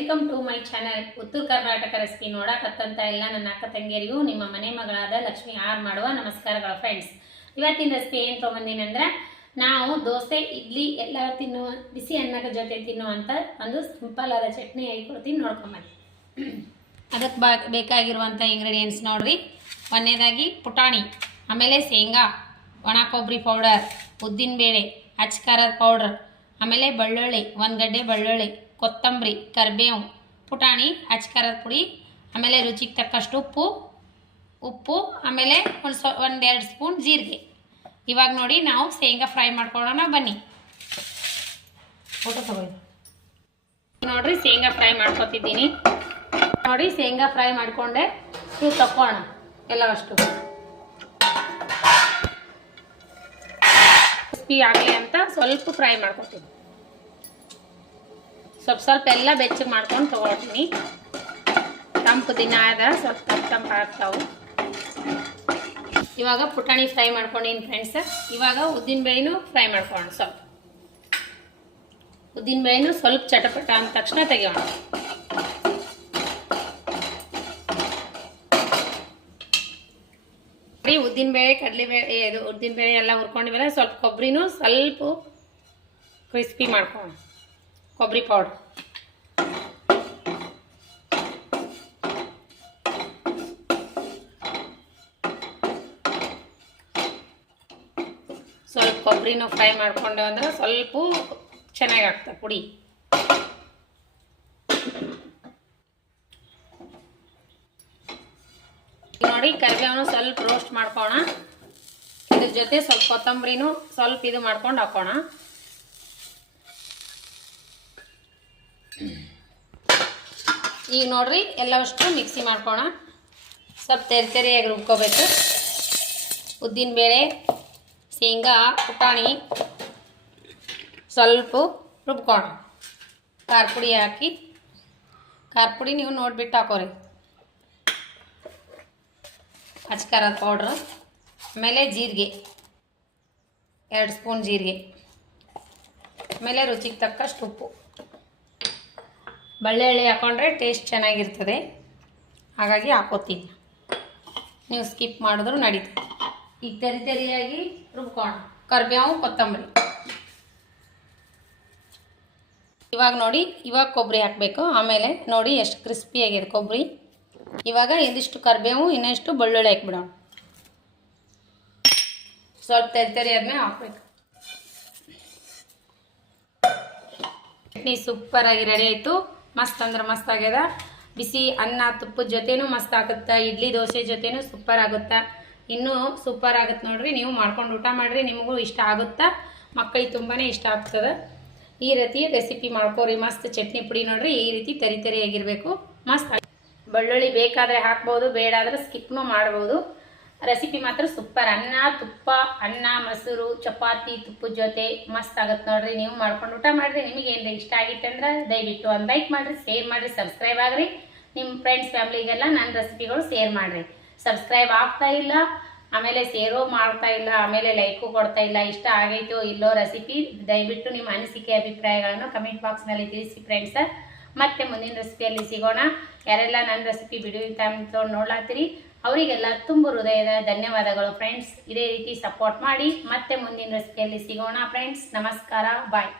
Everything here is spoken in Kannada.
Welcome to my channel. ಉತ್ತರ ಕರ್ನಾಟಕ ರೆಸಿಪಿ ನೋಡಕತ್ತಂತ ಎಲ್ಲ ನನ್ನ ಅಕ್ಕ ತಂಗಿಯರಿಗೂ ನಿಮ್ಮ ಮನೆ ಮಗಳಾದ ಲಕ್ಷ್ಮಿ ಆರ್ ಮಾಡುವ ನಮಸ್ಕಾರಗಳು ಫ್ರೆಂಡ್ಸ್. ಇವತ್ತಿನ ರೆಸಿಪಿ ಏನು ತೊಗೊಂಡಿನಿ ಅಂದ್ರೆ, ನಾವು ದೋಸೆ ಇಡ್ಲಿ ಎಲ್ಲ ತಿನ್ನುವ ಬಿಸಿ ಅನ್ನದ ಜೊತೆ ತಿನ್ನುವಂಥ ಒಂದು ಸಿಂಪಲ್ ಆದ ಚಟ್ನಿ ಹೇಳ್ಕೊಡ್ತೀನಿ, ನೋಡ್ಕೊಂಬನ್ನಿ. ಅದಕ್ಕೆ ಬೇಕಾಗಿರುವಂಥ ಇಂಗ್ರೀಡಿಯೆಂಟ್ಸ್ ನೋಡ್ರಿ. ಒಂದನೇದಾಗಿ ಪುಟಾಣಿ, ಆಮೇಲೆ ಶೇಂಗಾ, ಒಣ ಕೊಬ್ಬರಿ ಪೌಡರ್, ಉದ್ದಿನಬೇಳೆ, ಅಚ್ಕಾರದ ಪೌಡರ್, ಆಮೇಲೆ ಬೆಳ್ಳುಳ್ಳಿ, ಒಂದು ಗಡ್ಡೆ ಬೆಳ್ಳುಳ್ಳಿ, ಕೊತ್ತಂಬರಿ, ಕರಿಬೇವು, ಪುಟಾಣಿ, ಅಚ್ಕಾರದ ಪುಡಿ, ಆಮೇಲೆ ರುಚಿಗೆ ತಕ್ಕಷ್ಟು ಉಪ್ಪು, ಆಮೇಲೆ ಒಂದೆರಡು ಸ್ಪೂನ್ ಜೀರಿಗೆ. ಇವಾಗ ನೋಡಿ ನಾವು ಶೇಂಗಾ ಫ್ರೈ ಮಾಡ್ಕೊಳ್ಳೋಣ ಬನ್ನಿ. ಫೋಟೋ ತಗೊಳ್ಳಿ. ನೋಡ್ರಿ ಶೇಂಗಾ ಫ್ರೈ ಮಾಡ್ಕೊತಿದ್ದೀನಿ. ನೋಡಿ ಶೇಂಗಾ ಫ್ರೈ ಮಾಡಿಕೊಂಡೆ. ಇವು ತಕ್ಕೋಣ ಎಲ್ಲವಷ್ಟು ಕ್ರಿಸ್ಪಿ ಆಗಲಿ ಅಂತ ಸ್ವಲ್ಪ ಫ್ರೈ ಮಾಡ್ಕೊತೀನಿ. ಸ್ವಲ್ಪ ಎಲ್ಲ ಬೆಚ್ಚಗೆ ಮಾಡ್ಕೊಂಡು ತೊಗೊಳ್ತೀನಿ. ತಂಪು ದಿನ ಆದ ಸ್ವಲ್ಪ ತಂಪು ಆಗ್ತಾವೆ. ಇವಾಗ ಪುಟಾಣಿ ಫ್ರೈ ಮಾಡ್ಕೊಂಡಿನಿ ಫ್ರೆಂಡ್ಸ್. ಇವಾಗ ಉದ್ದಿನಬೇಳೆನೂ ಫ್ರೈ ಮಾಡ್ಕೊಳ್ಳೋಣ. ಉದ್ದಿನಬೇಳೆನೂ ಸ್ವಲ್ಪ ಚಟಪಟ ಅಂದ ತಕ್ಷಣ ತೆಗೆಯೋಣ. ಉದ್ದಿನಬೇಳೆ, ಕಡಲೆಬೇಳೆ, ಉದ್ದಿನಬೇಳೆ ಎಲ್ಲ ಹುರ್ಕೊಂಡಿವೆಲ್ಲ. ಸ್ವಲ್ಪ ಕೊಬ್ಬರಿನೂ ಸ್ವಲ್ಪ ಕ್ರಿಸ್ಪಿ ಮಾಡ್ಕೊಳ್ಳೋಣ. ಕೊಬ್ಬರಿ ಪೌಡ್ರ್, ಸ್ವಲ್ಪ ಕೊಬ್ಬರಿನೂ ಫ್ರೈ ಮಾಡ್ಕೊಂಡೆ ಅಂದ್ರೆ ಸ್ವಲ್ಪ ಚೆನ್ನಾಗಿ ಆಗ್ತದೆ ಪುಡಿ. ನೋಡಿ ಕರಿಬೇವನು ಸ್ವಲ್ಪ ರೋಸ್ಟ್ ಮಾಡ್ಕೋಣ. ಇದ್ರ ಜೊತೆ ಸ್ವಲ್ಪ ಕೊತ್ತಂಬರಿನೂ ಸ್ವಲ್ಪ ಇದು ಮಾಡ್ಕೊಂಡು ಹಾಕೋಣ. ಈಗ ನೋಡ್ರಿ ಎಲ್ಲವಷ್ಟು ಮಿಕ್ಸಿ ಮಾಡ್ಕೋಣ. ಸ್ವಲ್ಪ ತೆರಿಯಾಗಿ ರುಬ್ಕೋಬೇಕು. ಉದ್ದಿನಬೇಳೆ, ಶೇಂಗಾ, ಪುಟಾಣಿ ಸ್ವಲ್ಪ ರುಬ್ಕೋಣ. ಖಾರ ಪುಡಿ ಹಾಕಿ, ಖಾರ ಪುಡಿ ನೀವು ನೋಡಿಬಿಟ್ಟು ಹಾಕೋರಿ. ಅಚ್ಕಾರದ ಪೌಡ್ರ್, ಆಮೇಲೆ ಜೀರಿಗೆ 2 ಸ್ಪೂನ್ ಜೀರಿಗೆ, ಆಮೇಲೆ ರುಚಿಗೆ ತಕ್ಕಷ್ಟು ಉಪ್ಪು. ಬೆಳ್ಳುಳ್ಳಿ ಹಾಕೊಂಡ್ರೆ ಟೇಸ್ಟ್ ಚೆನ್ನಾಗಿರ್ತದೆ, ಹಾಗಾಗಿ ಹಾಕೋತೀನಿ. ನೀವು ಸ್ಕಿಪ್ ಮಾಡಿದ್ರು ನಡೀತದೆ. ಈಗ ತೆರಿಯಾಗಿ ರುಬ್ಕೋಣ. ಕರಿಬೇವು, ಕೊತ್ತಂಬರಿ. ಇವಾಗ ನೋಡಿ, ಇವಾಗ ಕೊಬ್ಬರಿ ಹಾಕಬೇಕು. ಆಮೇಲೆ ನೋಡಿ ಎಷ್ಟು ಕ್ರಿಸ್ಪಿಯಾಗಿದೆ ಕೊಬ್ಬರಿ. ಇವಾಗ ಇಂದಿಷ್ಟು ಕರಿಬೇವು, ಇನ್ನಷ್ಟು ಬೆಳ್ಳುಳ್ಳಿ ಹಾಕ್ಬಿಡೋಣ. ಸ್ವಲ್ಪ ತೆರಿ ಆದ್ಮೇಲೆ ಹಾಕ್ಬೇಕು. ಚಟ್ನಿ ಸೂಪರಾಗಿ ರೆಡಿ ಆಯಿತು. ಮಸ್ತ್ ಅಂದ್ರೆ ಮಸ್ತ್ ಆಗ್ಯದ. ಬಿಸಿ ಅನ್ನ ತುಪ್ಪದ ಜೊತೆನೂ ಮಸ್ತ್ ಆಗುತ್ತೆ. ಇಡ್ಲಿ ದೋಸೆ ಜೊತೆನೂ ಸೂಪರ್ ಆಗುತ್ತಾ. ಇನ್ನೂ ಸೂಪರ್ ಆಗುತ್ತೆ ನೋಡ್ರಿ. ನೀವು ಮಾಡ್ಕೊಂಡು ಊಟ ಮಾಡಿರಿ, ನಿಮಗೂ ಇಷ್ಟ ಆಗುತ್ತಾ. ಮಕ್ಕಳಿಗೆ ತುಂಬಾ ಇಷ್ಟ ಆಗ್ತದೆ. ಈ ರೀತಿ ರೆಸಿಪಿ ಮಾಡ್ಕೋರಿ. ಮಸ್ತ್ ಚಟ್ನಿ ಪುಡಿ ನೋಡ್ರಿ, ಈ ರೀತಿ ತರಿಯಾಗಿರಬೇಕು. ಮಸ್ತ್. ಬೆಳ್ಳುಳ್ಳಿ ಬೇಕಾದರೆ ಹಾಕ್ಬೋದು, ಬೇಡಾದರೆ ಸ್ಕಿಪ್ನೂ ಮಾಡ್ಬೋದು. ರೆಸಿಪಿ ಮಾತ್ರ ಸೂಪರ್. ಅನ್ನ ಮೊಸರು, ಚಪಾತಿ, ತುಪ್ಪದ ಜೊತೆ ಮಸ್ತ್ ಆಗುತ್ತೆ ನೋಡ್ರಿ. ನೀವು ಮಾಡ್ಕೊಂಡು ಊಟ ಮಾಡಿರಿ. ನಿಮಗೆ ಏನಾರ ಇಷ್ಟ ಆಗಿತ್ತು ಅಂದ್ರೆ ದಯವಿಟ್ಟು ಒಂದು ಲೈಕ್ ಮಾಡಿರಿ, ಶೇರ್ ಮಾಡಿರಿ, ಸಬ್ಸ್ಕ್ರೈಬ್ ಆಗಿರಿ. ನಿಮ್ಮ ಫ್ರೆಂಡ್ಸ್ ಫ್ಯಾಮ್ಲಿಗೆಲ್ಲ ನನ್ನ ರೆಸಿಪಿಗಳು ಶೇರ್ ಮಾಡಿರಿ. ಸಬ್ಸ್ಕ್ರೈಬ್ ಆಗ್ತಾ ಇಲ್ಲ, ಆಮೇಲೆ ಶೇರೋ ಮಾಡ್ತಾ ಇಲ್ಲ, ಆಮೇಲೆ ಲೈಕು ಕೊಡ್ತಾ ಇಲ್ಲ. ಇಷ್ಟ ಆಗೈತೋ ಇಲ್ಲೋ ರೆಸಿಪಿ, ದಯವಿಟ್ಟು ನಿಮ್ಮ ಅನಿಸಿಕೆ ಅಭಿಪ್ರಾಯಗಳನ್ನು ಕಮೆಂಟ್ ಬಾಕ್ಸ್ನಲ್ಲಿ ತಿಳಿಸಿ ಫ್ರೆಂಡ್ಸ್. ಮತ್ತೆ ಮುಂದಿನ ರೆಸಿಪಿಯಲ್ಲಿ ಸಿಗೋಣ. ಯಾರೆಲ್ಲ ನನ್ನ ರೆಸಿಪಿ ವಿಡಿಯೋ ಟೈಮ್ ನೋಡ್ಲಾತ್ತೀರಿ ಅವರಿಗೆಲ್ಲ ತುಂಬ ಹೃದಯದ ಧನ್ಯವಾದಗಳು ಫ್ರೆಂಡ್ಸ್. ಇದೇ ರೀತಿ ಸಪೋರ್ಟ್ ಮಾಡಿ. ಮತ್ತೆ ಮುಂದಿನ ರೆಸಿಪಿಯಲ್ಲಿ ಸಿಗೋಣ ಫ್ರೆಂಡ್ಸ್. ನಮಸ್ಕಾರ, ಬಾಯ್.